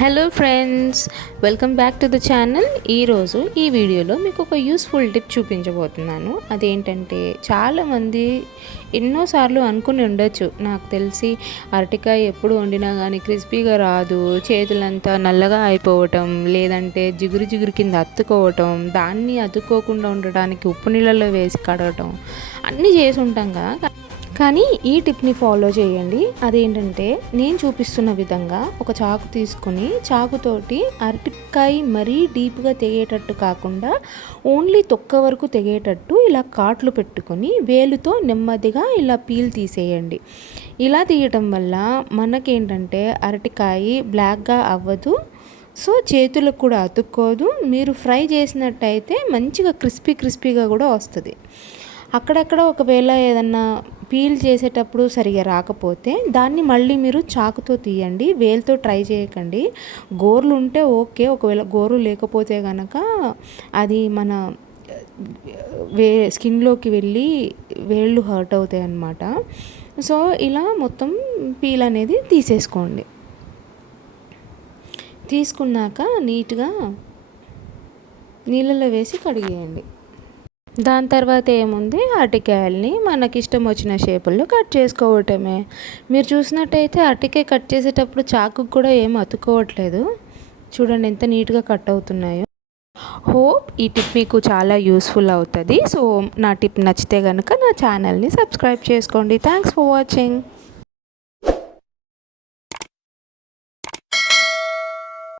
Hello friends, welcome back to the channel. ఈరోజు ఈ వీడియోలో మీకు ఒక యూస్ఫుల్ టిప్ చూపించబోతున్నాను. అదేంటంటే, చాలామంది ఎన్నోసార్లు అనుకుని ఉండొచ్చు, నాకు తెలిసి అరటికాయ ఎప్పుడు వండినా కానీ క్రిస్పీగా రాదు, చేతులంతా నల్లగా అయిపోవటం, లేదంటే జిగురు జిగురు కింద అతుక్కోవటం, దాన్ని అతుక్కోకుండా ఉండడానికి ఉప్పు నీళ్ళలో వేసి కడగటం అన్నీ చేసి ఉంటాం కదా. కానీ ఈ టిప్ని ఫాలో చేయండి. అదేంటంటే, నేను చూపిస్తున్న విధంగా ఒక చాకు తీసుకొని చాకుతోటి అరటికాయ మరీ డీప్గా తెగేటట్టు కాకుండా ఓన్లీ తొక్క వరకు తెగేటట్టు ఇలా కాట్లు పెట్టుకొని వేలుతో నెమ్మదిగా ఇలా పీల్ తీసేయండి. ఇలా తీయటం వల్ల మనకేంటంటే అరటికాయ బ్లాక్గా అవ్వదు, సో చేతులకు కూడా అతుక్కోదు. మీరు ఫ్రై చేసినట్టయితే మంచిగా క్రిస్పీగా కూడా వస్తుంది. అక్కడక్కడ ఒకవేళ ఏదన్నా పీల్ చేసేటప్పుడు సరిగా రాకపోతే దాన్ని మళ్ళీ మీరు చాకుతో తీయండి, వేలుతో ట్రై చేయకండి. గోర్లు ఉంటే ఓకే, ఒకవేళ గోరు లేకపోతే కనుక అది మన స్కిన్లోకి వెళ్ళి వేళ్ళు హర్ట్ అవుతాయి అన్నమాట. సో ఇలా మొత్తం పీల్ అనేది తీసేసుకోండి. తీసుకున్నాక నీట్గా నీళ్ళలో వేసి కడిగేయండి. దాని తర్వాత ఏముంది, అరటికాయల్ని మనకి ఇష్టం వచ్చిన షేపుల్లో కట్ చేసుకోవటమే. మీరు చూసినట్టయితే అరటికాయ కట్ చేసేటప్పుడు చాకుకు కూడా ఏం అతుక్కోవట్లేదు. చూడండి ఎంత నీట్గా కట్ అవుతున్నాయో. హోప్ ఈ టిప్ మీకు చాలా యూస్ఫుల్ అవుతుంది. సో నా టిప్ నచ్చితే కనుక నా ఛానల్ని సబ్స్క్రైబ్ చేసుకోండి. Thanks for watching.